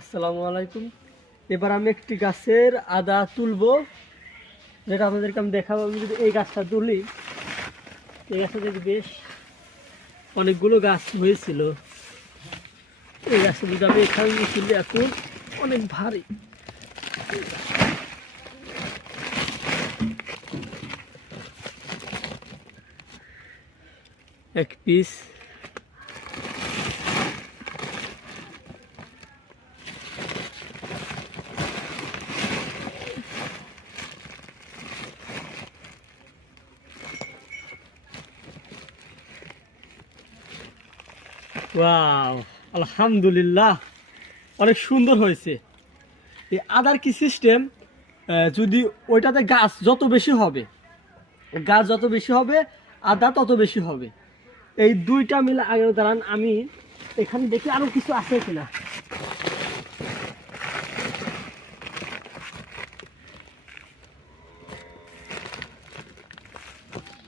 আসসালামু আলাইকুম। এবার আমি একটি গাছের আদা তুলবো, যেটা আপনাদেরকে আমি দেখাবো। আমি যদি এই গাছটা তুলি, এই গাছটা যদি বেশ অনেকগুলো গাছ হয়েছিল, এই গাছটা যদি আমি এখানে তুলি এখন অনেক ভারী। এক পিস ওয়াও, আলহামদুলিল্লাহ, অনেক সুন্দর হয়েছে। এই আদার কি সিস্টেম, যদি ওইটাতে গাছ যত বেশি হবে, আদা তত বেশি হবে। এই দুইটা মিলে আগে দাঁড়ান, আমি এখানে দেখি আরো কিছু আছে কিনা।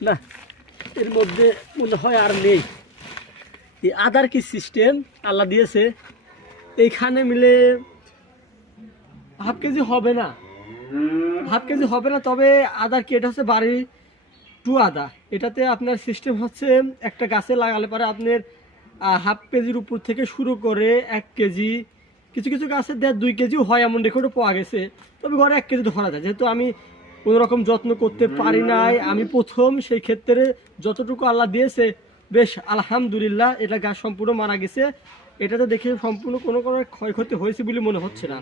না, এর মধ্যে মনে হয় আর নেই। এই আদার কি সিস্টেম আল্লাহ দিয়েছে, এইখানে মিলে হাফ কেজি হবে না, তবে আদার কি, এটা হচ্ছে বাড়ি টু আদা। এটাতে আপনার সিস্টেম হচ্ছে একটা গাছে লাগালে পরে আপনার হাফ কেজির উপর থেকে শুরু করে 1 কেজি, কিছু কিছু গাছে 1.5-2 কেজিও হয়, এমন রেকর্ডও পাওয়া গেছে। তবে ঘরে 1 কেজি ধরা যায়, যেহেতু আমি কোনো রকম যত্ন করতে পারি নাই, আমি প্রথম, সেই ক্ষেত্রে যতটুকু আল্লাহ দিয়েছে বেশ আলহামদুলিল্লাহ। এটা গাছ সম্পূর্ণ মারা গেছে, এটাতে দেখে সম্পূর্ণ কোনো ক্ষয়ক্ষতি হয়েছে বলে মনে হচ্ছে না।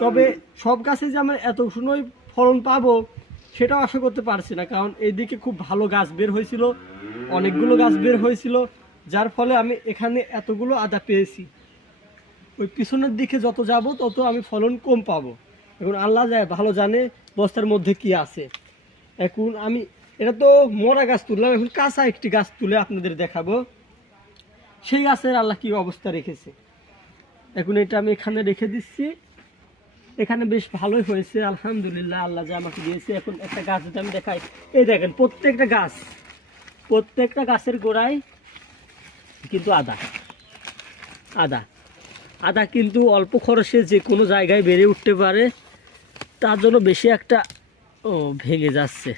তবে সব গাছে যে আমরা এত সুন্দর ফলন পাবো সেটাও আশা করতে পারছি না, কারণ এইদিকে খুব ভালো গাছ বের হয়েছিল, অনেকগুলো গাছ বের হয়েছিল, যার ফলে আমি এখানে এতগুলো আদা পেয়েছি। ওই পিছনের দিকে যত যাব তত আমি ফলন কম পাবো। এখন আল্লাহ যায় ভালো জানে বস্তার মধ্যে কি আছে। এখন আমি এটা তো মরা গাছ তুললাম, এখন কাঁচা একটি গাছ তুলে আপনাদের দেখাবো সেই গাছের আল্লাহ কি অবস্থা রেখেছে। এখন এটা আমি এখানে রেখে দিচ্ছি, এখানে বেশ ভালোই হয়েছে আলহামদুলিল্লাহ, আল্লাহ যা আমাকে দিয়েছে। এখন একটা গাছ যদি আমি দেখাই, এই দেখেন প্রত্যেকটা গাছের গোড়ায় কিন্তু আদা আদা আদা কিন্তু অল্প খরচে যে কোনো জায়গায় বেড়ে উঠতে পারে, তার জন্য বেশি একটা ভেঙে যাচ্ছে।